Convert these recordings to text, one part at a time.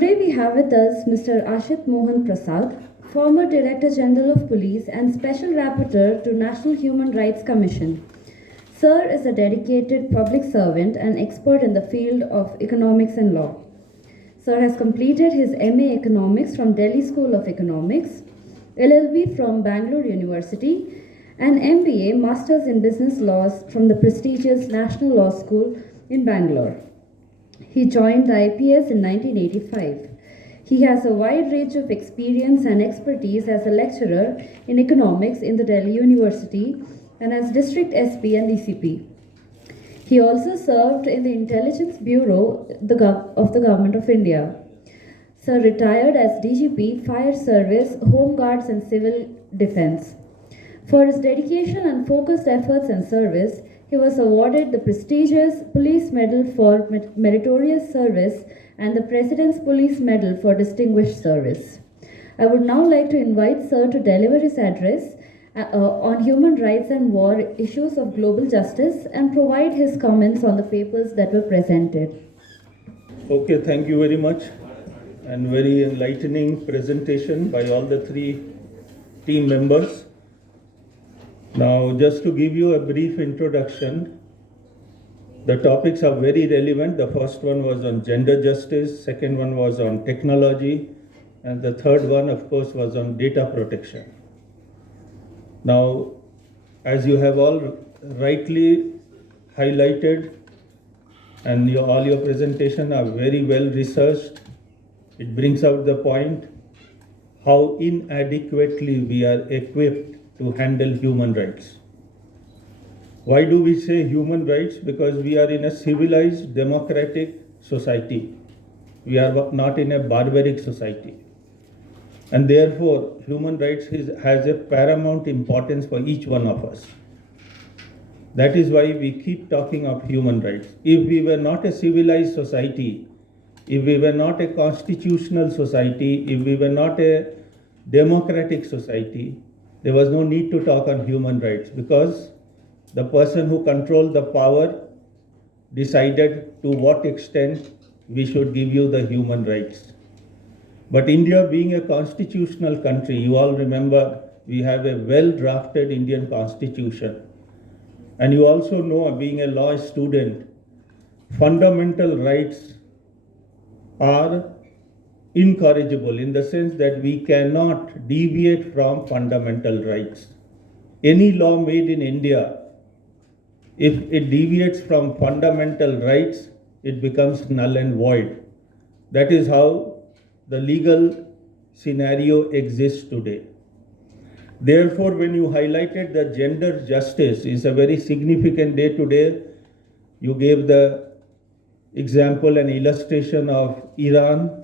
Today we have with us Mr. Ashit Mohan Prasad, former Director General of Police and Special Rapporteur to National Human Rights Commission. Sir is a dedicated public servant and expert in the field of economics and law. Sir has completed his MA Economics from Delhi School of Economics, LLB from Bengaluru University, and MBA Masters in Business Laws from the prestigious National Law School in Bangalore. He joined the IPS in 1985. He has a wide range of experience and expertise as a lecturer in economics in the Delhi University and as District SP and DCP. He also served in the Intelligence Bureau of the Government of India. Sir retired as DGP, Fire Service, Home Guards and Civil Defence. For his dedication and focused efforts and service, he was awarded the prestigious Police Medal for Meritorious Service and the President's Police Medal for Distinguished Service. I would now like to invite Sir to deliver his address on human rights and war, issues of global justice, and provide his comments on the papers that were presented. Okay, thank you very much, and very enlightening presentation by all the three team members. Now, just to give you a brief introduction, the topics are very relevant. The first one was on gender justice, second one was on technology, and the third one, of course, was on data protection. Now, as you have all rightly highlighted, and all your presentation are very well researched, it brings out the point how inadequately we are equipped to handle human rights. Why do we say human rights? Because we are in a civilized, democratic society. We are not in a barbaric society. And therefore, human rights has a paramount importance for each one of us. That is why we keep talking of human rights. If we were not a civilized society, if we were not a constitutional society, if we were not a democratic society, there was no need to talk on human rights, because the person who controlled the power decided to what extent we should give you the human rights. But India being a constitutional country, you all remember we have a well-drafted Indian constitution. And you also know, being a law student, fundamental rights are incorrigible in the sense that we cannot deviate from fundamental rights. Any law made in India, if it deviates from fundamental rights, it becomes null and void. That is how the legal scenario exists today. Therefore, when you highlighted that gender justice is a very significant day today, you gave the example and illustration of Iran,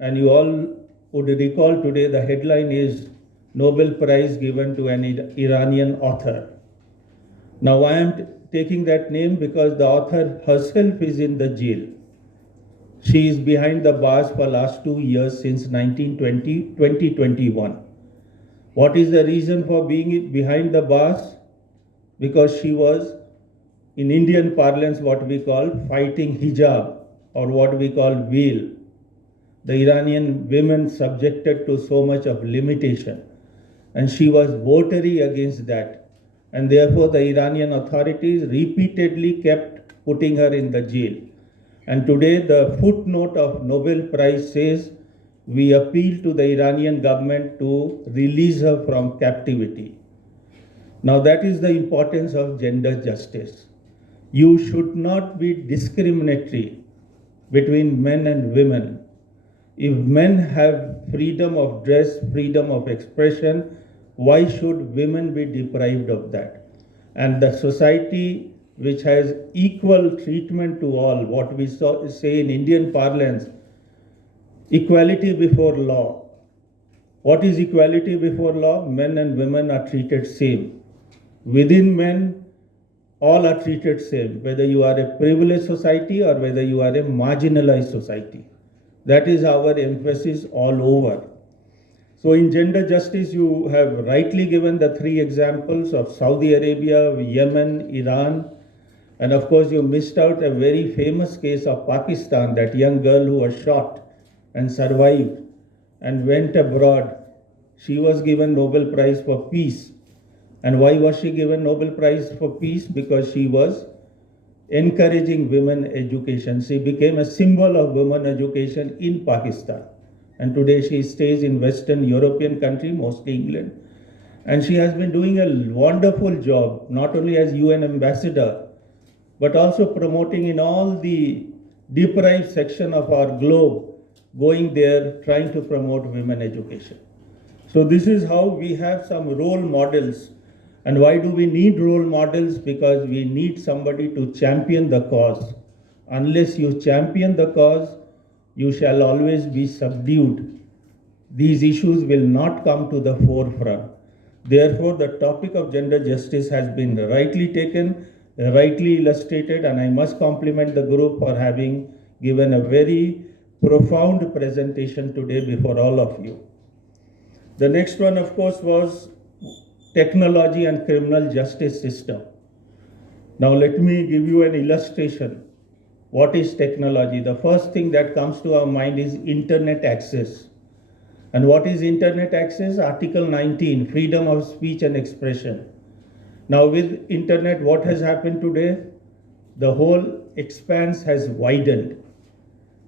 and you all would recall today the headline is Nobel Prize given to an Iranian author. Now I am taking that name because the author herself is in the jail. She is behind the bars for last 2 years since 2021. What is the reason for being behind the bars? Because she was, in Indian parlance, what we call fighting hijab, or what we call veil. The Iranian women subjected to so much of limitation, and she was votary against that, and therefore the Iranian authorities repeatedly kept putting her in the jail. And today the footnote of Nobel Prize says, we appeal to the Iranian government to release her from captivity. Now that is the importance of gender justice. You should not be discriminatory between men and women. If men have freedom of dress, freedom of expression, why should women be deprived of that? And the society which has equal treatment to all, what we say in Indian parlance, equality before law. What is equality before law? Men and women are treated same. Within men, all are treated same, whether you are a privileged society or whether you are a marginalized society. That is our emphasis all over. So in gender justice, you have rightly given the three examples of Saudi Arabia, Yemen, Iran, and of course you missed out a very famous case of Pakistan, that young girl who was shot and survived and went abroad. She was given Nobel Prize for Peace. And why was she given Nobel Prize for Peace? Because she was encouraging women education. She became a symbol of women education in Pakistan. And today she stays in Western European country, mostly England. And she has been doing a wonderful job, not only as UN ambassador, but also promoting in all the deprived section of our globe, going there, trying to promote women education. So this is how we have some role models. And why do we need role models? Because we need somebody to champion the cause. Unless you champion the cause, you shall always be subdued. These issues will not come to the forefront. Therefore, the topic of gender justice has been rightly taken, rightly illustrated, and I must compliment the group for having given a very profound presentation today before all of you. The next one, of course, was technology and criminal justice system. Now, let me give you an illustration. What is technology? The first thing that comes to our mind is internet access. And what is internet access? Article 19, freedom of speech and expression. Now with internet, what has happened today? The whole expanse has widened.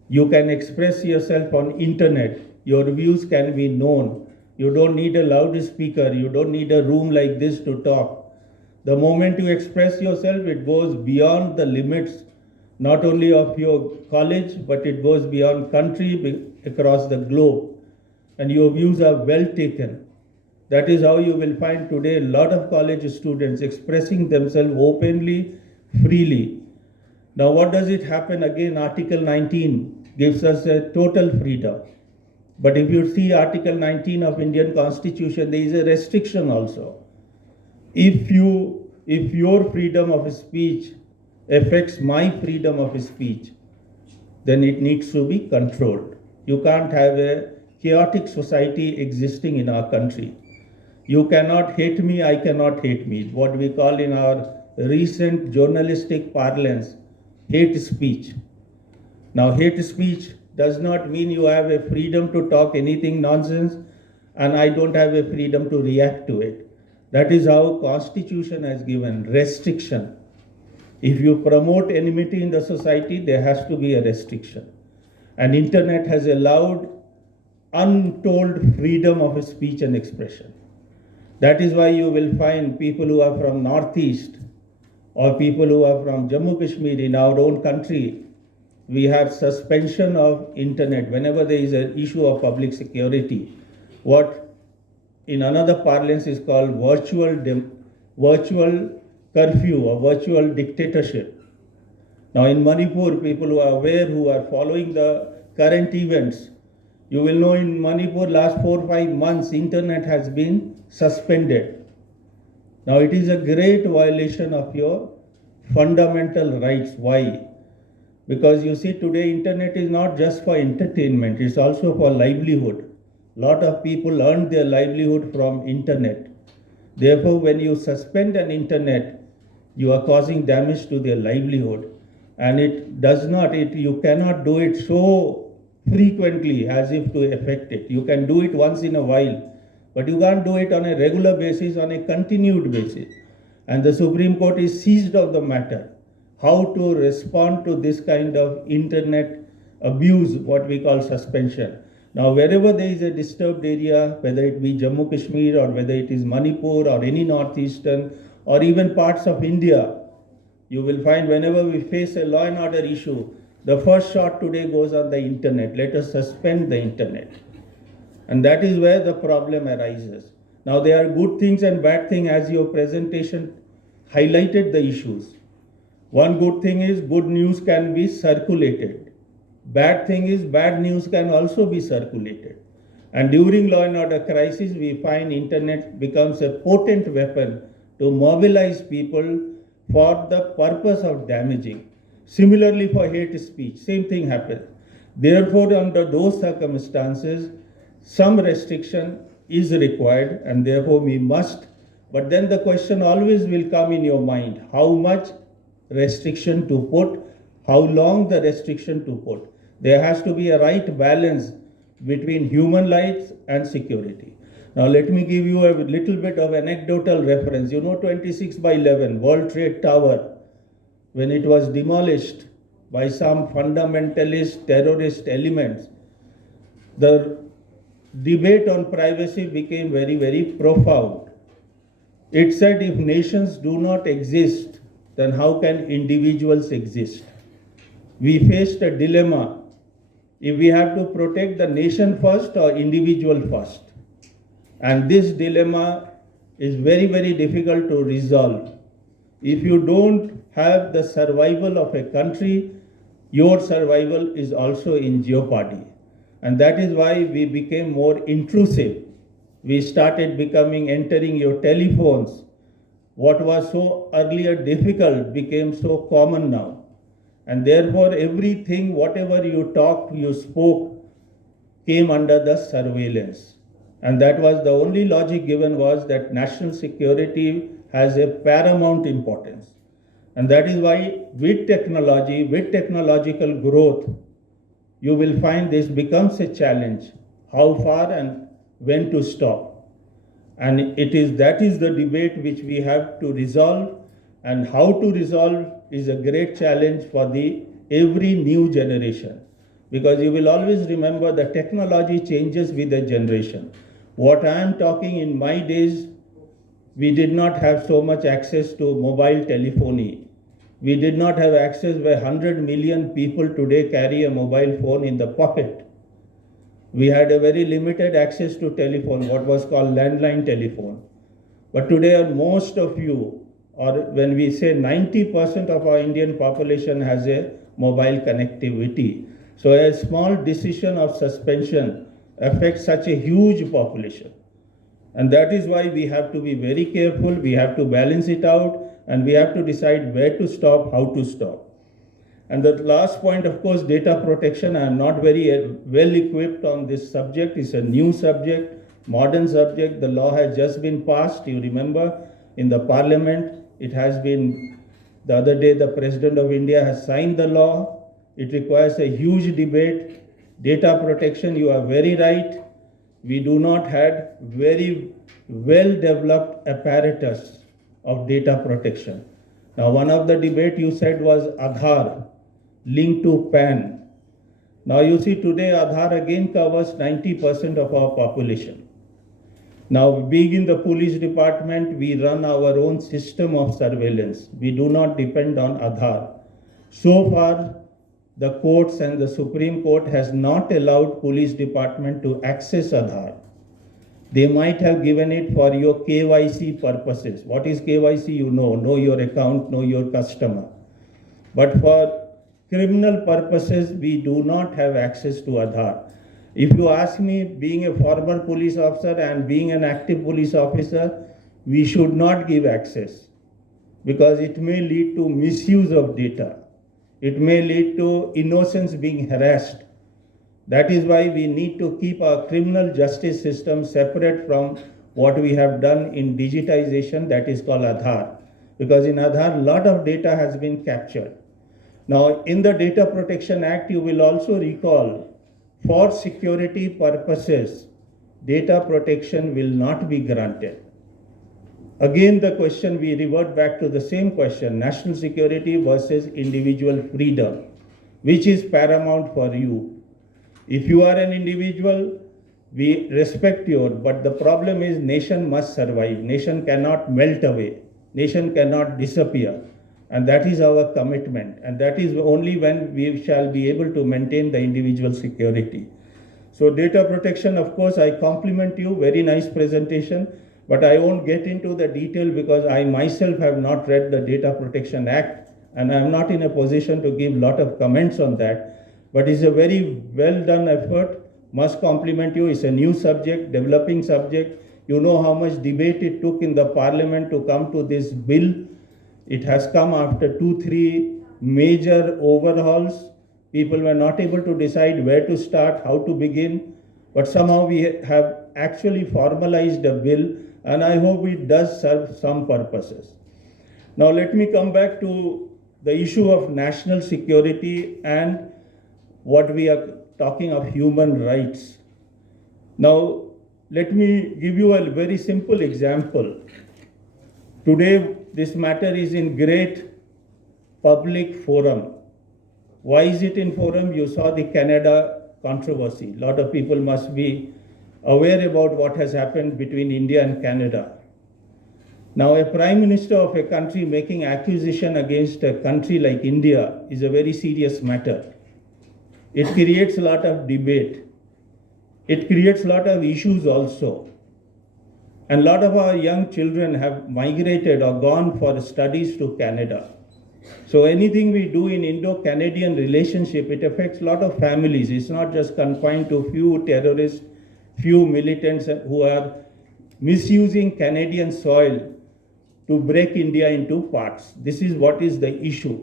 You can express yourself on internet. Your views can be known. You don't need a loudspeaker. You don't need a room like this to talk. The moment you express yourself, it goes beyond the limits, not only of your college, but it goes beyond country, across the globe. And your views are well taken. That is how you will find today a lot of college students expressing themselves openly, freely. Now what does it happen? Again, Article 19 gives us a total freedom. But if you see Article 19 of Indian Constitution, there is a restriction also. If your freedom of speech affects my freedom of speech, then it needs to be controlled. You can't have a chaotic society existing in our country. You cannot hate me, I cannot hate me. What we call in our recent journalistic parlance, hate speech. Now, hate speech does not mean you have a freedom to talk anything nonsense and I don't have a freedom to react to it. That is how Constitution has given restriction. If you promote enmity in the society, there has to be a restriction. And internet has allowed untold freedom of speech and expression. That is why you will find people who are from Northeast or people who are from Jammu Kashmir in our own country. We have suspension of internet whenever there is an issue of public security. What in another parlance is called virtual curfew or virtual dictatorship. Now in Manipur, people who are aware, who are following the current events, you will know in Manipur last 4 or 5 months, internet has been suspended. Now it is a great violation of your fundamental rights. Why? Because you see today internet is not just for entertainment, it's also for livelihood. Lot of people earn their livelihood from internet. Therefore, when you suspend an internet, you are causing damage to their livelihood. And you cannot do it so frequently as if to affect it. You can do it once in a while, but you can't do it on a regular basis, on a continued basis. And the Supreme Court is seized of the matter. How to respond to this kind of internet abuse, what we call suspension. Now, wherever there is a disturbed area, whether it be Jammu Kashmir or whether it is Manipur or any northeastern or even parts of India, you will find whenever we face a law and order issue, the first shot today goes on the internet. Let us suspend the internet. And that is where the problem arises. Now, there are good things and bad things as your presentation highlighted the issues. One good thing is good news can be circulated. Bad thing is bad news can also be circulated. And during law and order crisis, we find internet becomes a potent weapon to mobilize people for the purpose of damaging. Similarly, for hate speech, same thing happens. Therefore, under those circumstances, some restriction is required and therefore we must. But then the question always will come in your mind, how much restriction to put, how long the restriction to put. There has to be a right balance between human rights and security. Now let me give you a little bit of anecdotal reference. You know 26/11, World Trade Tower, when it was demolished by some fundamentalist terrorist elements, the debate on privacy became very, very profound. It said if nations do not exist, then how can individuals exist? We faced a dilemma if we have to protect the nation first or individual first. And this dilemma is very, very difficult to resolve. If you don't have the survival of a country, your survival is also in jeopardy. And that is why we became more intrusive. We started entering your telephones. What was so earlier difficult became so common now. And therefore, everything, whatever you talked, you spoke, came under the surveillance. And that was the only logic given, was that national security has a paramount importance. And that is why with technology, with technological growth, you will find this becomes a challenge, how far and when to stop. And that is the debate which we have to resolve, and how to resolve is a great challenge for every new generation. Because you will always remember the technology changes with the generation. What I am talking, in my days, we did not have so much access to mobile telephony. We did not have access where 100 million people today carry a mobile phone in the pocket. We had a very limited access to telephone, what was called landline telephone. But today most of you, or when we say 90% of our Indian population has a mobile connectivity. So a small decision of suspension affects such a huge population. And that is why we have to be very careful, we have to balance it out, and we have to decide where to stop, how to stop. And the last point, of course, data protection. I am not very well equipped on this subject. It's a new subject, modern subject. The law has just been passed. You remember in the parliament, it has been, the other day the President of India has signed the law. It requires a huge debate. Data protection, you are very right. We do not have very well developed apparatus of data protection. Now, one of the debate you said was Aadhaar linked to PAN. Now you see today Aadhaar again covers 90% of our population. Now, being in the police department, we run our own system of surveillance. We do not depend on Aadhaar. So far, the courts and the Supreme Court has not allowed police department to access Aadhaar. They might have given it for your KYC purposes. What is KYC? You know your account, know your customer. But for criminal purposes, we do not have access to Aadhaar. If you ask me, being a former police officer and being an active police officer, we should not give access, because it may lead to misuse of data. It may lead to innocents being harassed. That is why we need to keep our criminal justice system separate from what we have done in digitization, that is called Aadhaar. Because in Aadhaar, a lot of data has been captured. Now, in the Data Protection Act, you will also recall, for security purposes, data protection will not be granted. Again, the question, we revert back to the same question, national security versus individual freedom. Which is paramount for you? If you are an individual, we respect you, but the problem is nation must survive. Nation cannot melt away. Nation cannot disappear. And that is our commitment. And that is only when we shall be able to maintain the individual security. So data protection, of course, I compliment you. Very nice presentation. But I won't get into the detail because I myself have not read the Data Protection Act. And I'm not in a position to give a lot of comments on that. But it's a very well done effort. Must compliment you. It's a new subject, developing subject. You know how much debate it took in the parliament to come to this bill. It has come after 2-3 major overhauls. People were not able to decide where to start, how to begin. But somehow we have actually formalized a bill, and I hope it does serve some purposes. Now let me come back to the issue of national security and what we are talking of human rights. Now, let me give you a very simple example. Today, this matter is in great public forum. Why is it in forum? You saw the Canada controversy. A lot of people must be aware about what has happened between India and Canada. Now, a prime minister of a country making accusation against a country like India is a very serious matter. It creates a lot of debate. It creates a lot of issues also. And a lot of our young children have migrated or gone for studies to Canada. So anything we do in Indo-Canadian relationship, it affects a lot of families. It's not just confined to few terrorists, few militants who are misusing Canadian soil to break India into parts. This is what is the issue.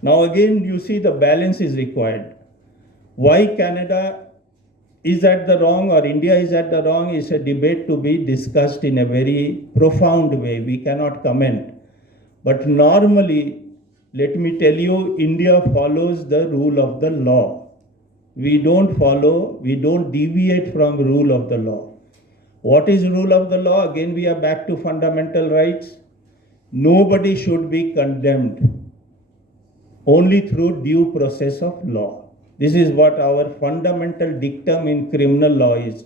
Now again, you see the balance is required. Why Canada is at the wrong or India is at the wrong is a debate to be discussed in a very profound way. We cannot comment. But normally, let me tell you, India follows the rule of the law. We don't deviate from rule of the law. What is rule of the law? Again, we are back to fundamental rights. Nobody should be condemned only through due process of law. This is what our fundamental dictum in criminal law is.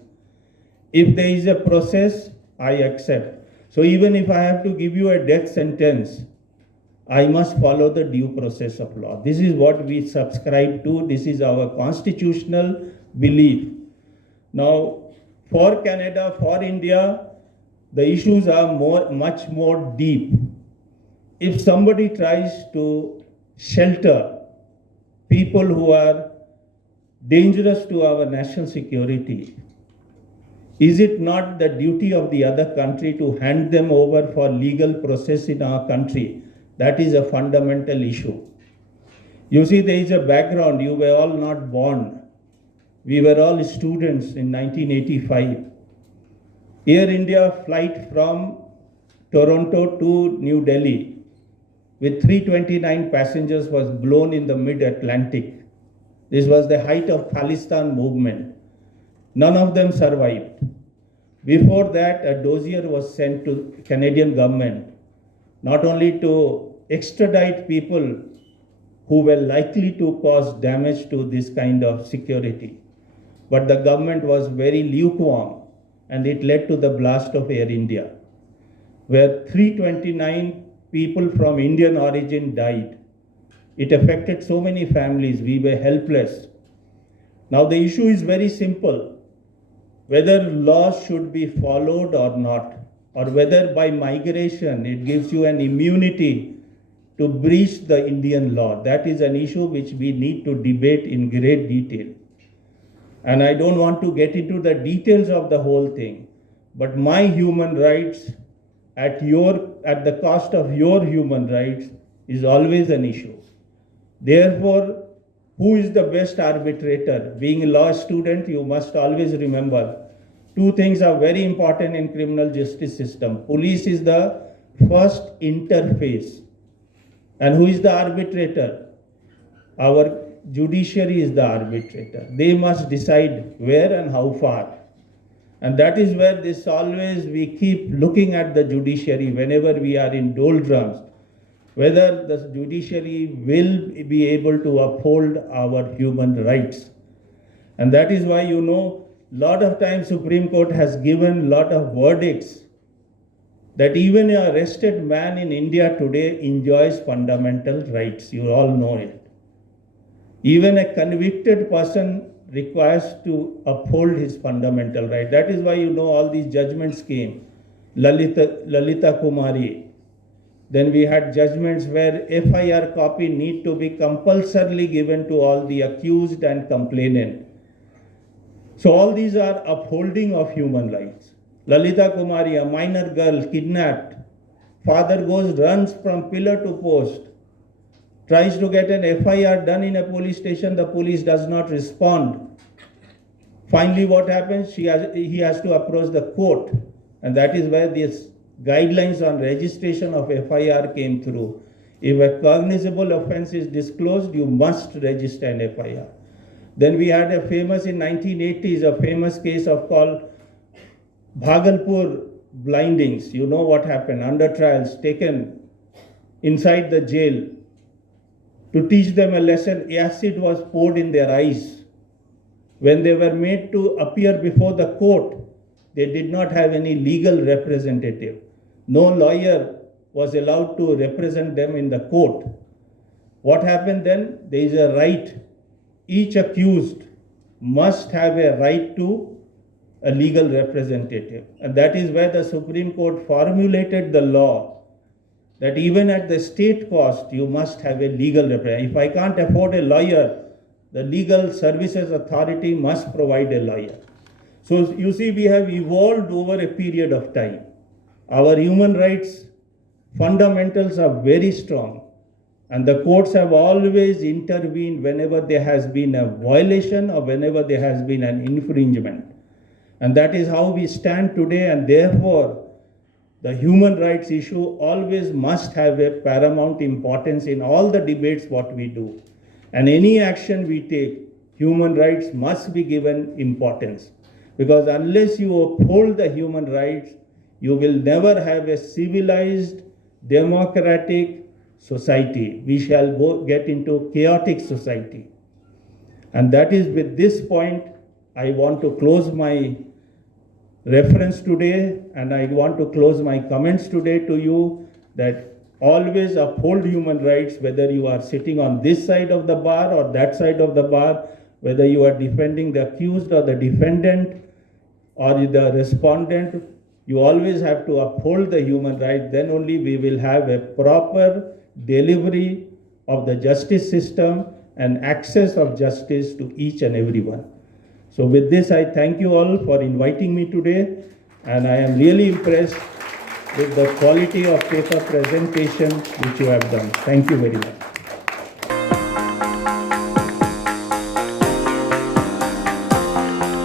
If there is a process, I accept. So even if I have to give you a death sentence, I must follow the due process of law. This is what we subscribe to. This is our constitutional belief. Now, for Canada, for India, the issues are much more deep. If somebody tries to shelter people who are dangerous to our national security, is it not the duty of the other country to hand them over for legal process in our country? That is a fundamental issue. You see, there is a background. You were all not born. We were all students in 1985. Air India flight from Toronto to New Delhi with 329 passengers was blown in the mid-Atlantic. This was the height of Khalistan movement. None of them survived. Before that, a dossier was sent to Canadian government, not only to extradite people who were likely to cause damage to this kind of security, but the government was very lukewarm, and it led to the blast of Air India, where 329 people from Indian origin died. It affected so many families. We were helpless. Now the issue is very simple. Whether laws should be followed or not, or whether by migration it gives you an immunity to breach the Indian law. That is an issue which we need to debate in great detail. And I don't want to get into the details of the whole thing, but my human rights at the cost of your human rights is always an issue. Therefore, who is the best arbitrator? Being a law student, you must always remember two things are very important in criminal justice system. Police is the first interface. And who is the arbitrator? Our judiciary is the arbitrator. They must decide where and how far. And that is where we keep looking at the judiciary whenever we are in doldrums, whether the judiciary will be able to uphold our human rights. And that is why, lot of times Supreme Court has given lot of verdicts that even an arrested man in India today enjoys fundamental rights. You all know it. Even a convicted person requires to uphold his fundamental right. That is why all these judgments came. Lalita Kumari. Then we had judgments where FIR copy need to be compulsorily given to all the accused and complainant. So all these are upholding of human rights. Lalita Kumari, a minor girl kidnapped. Father runs from pillar to post. Tries to get an FIR done in a police station, the police does not respond. Finally, what happens? He has to approach the court, and that is where these guidelines on registration of FIR came through. If a cognizable offense is disclosed, you must register an FIR. Then we had a famous in 1980s, a famous case of called Bhagalpur blindings. You know what happened? Under trials taken inside the jail to teach them a lesson. Acid was poured in their eyes. When they were made to appear before the court, they did not have any legal representative. No lawyer was allowed to represent them in the court. What happened then? There is a right. Each accused must have a right to a legal representative. And that is where the Supreme Court formulated the law that even at the state cost, you must have a legal representative. If I can't afford a lawyer, the Legal Services Authority must provide a lawyer. So you see, we have evolved over a period of time. Our human rights fundamentals are very strong, and the courts have always intervened whenever there has been a violation or whenever there has been an infringement. And that is how we stand today, and therefore the human rights issue always must have a paramount importance in all the debates what we do. And any action we take, human rights must be given importance. Because unless you uphold the human rights, you will never have a civilized, democratic society. We shall get into chaotic society. And that is with this point, I want to close my reference today, and I want to close my comments today to you that always uphold human rights, whether you are sitting on this side of the bar or that side of the bar, whether you are defending the accused or the defendant or the respondent, you always have to uphold the human rights. Then only we will have a proper delivery of the justice system and access of justice to each and everyone. So with this, I thank you all for inviting me today, and I am really impressed with the quality of paper presentation which you have done. Thank you very much.